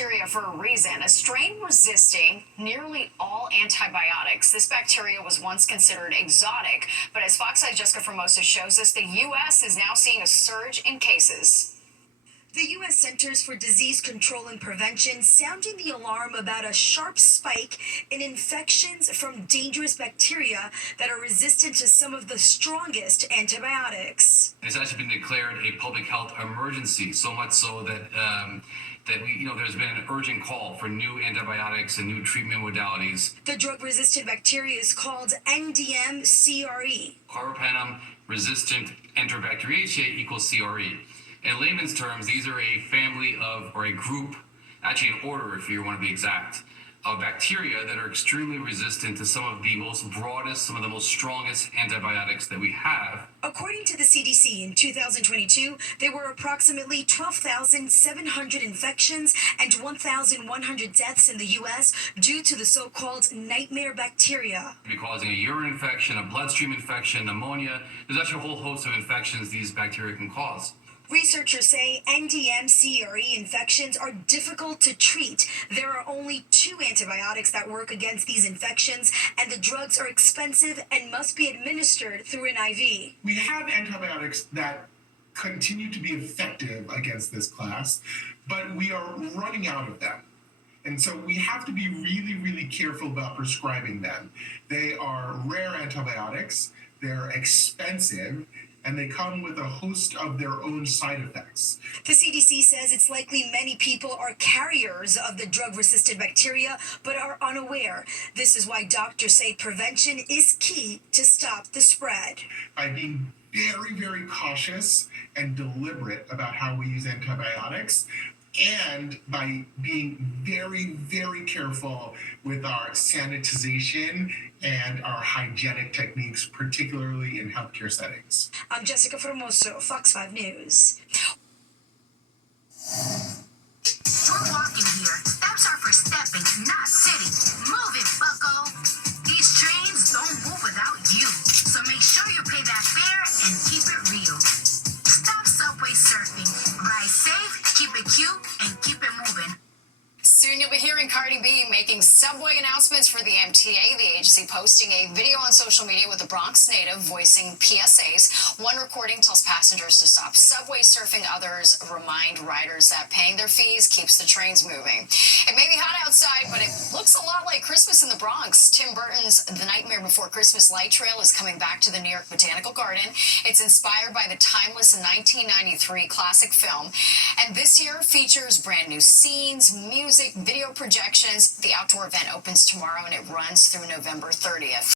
bacteria for a reason, a strain resisting nearly all antibiotics. This bacteria was once considered exotic, but as Fox 5's Jessica Formosa shows us, the U.S. is now seeing a surge in cases. The U.S. Centers for Disease Control and Prevention sounding the alarm about a sharp spike in infections from dangerous bacteria that are resistant to some of the strongest antibiotics. It's actually been declared a public health emergency, so much so that there's been an urgent call for new antibiotics and new treatment modalities. The drug-resistant bacteria is called NDM-CRE. Carbapenem-resistant Enterobacteriaceae equals CRE. In layman's terms, these are a family of, or a group, actually an order if you want to be exact, of bacteria that are extremely resistant to some of the most broadest, some of the most strongest antibiotics that we have. According to the CDC, in 2022, there were approximately 12,700 infections and 1,100 deaths in the U.S. due to the so-called nightmare bacteria. It can be causing a urine infection, a bloodstream infection, pneumonia. There's actually a whole host of infections these bacteria can cause. Researchers say NDM-CRE infections are difficult to treat. There are only 2 antibiotics that work against these infections, and the drugs are expensive and must be administered through an IV. We have antibiotics that continue to be effective against this class, but we are running out of them. And so we have to be really, really careful about prescribing them. They are rare antibiotics, they're expensive, and they come with a host of their own side effects. The CDC says it's likely many people are carriers of the drug-resistant bacteria, but are unaware. This is why doctors say prevention is key to stop the spread. By being very, very cautious and deliberate about how we use antibiotics, and by being very, very careful with our sanitization and our hygienic techniques, particularly in healthcare settings. I'm Jessica Formoso, Fox 5 News. We're walking here. Steps are for stepping, not sitting. Move it, bucko. These trains don't move without you. So make sure you pay that fare and keep it real. Stop subway surfing. Ride safe, keep it cute, and keep it moving. Soon you'll be hearing Cardi B making subway announcements for the MTA, the agency posting a video on social media with a Bronx native voicing PSAs. One recording tells passengers to stop subway surfing. Others remind riders that paying their fees keeps the trains moving. It may be hot outside, but it looks a lot like Christmas in the Bronx. Tim Burton's The Nightmare Before Christmas light trail is coming back to the New York Botanical Garden. It's inspired by the timeless 1993 classic film, and this year features brand new scenes, music, video projections. The outdoor event opens tomorrow and it runs through November 30th.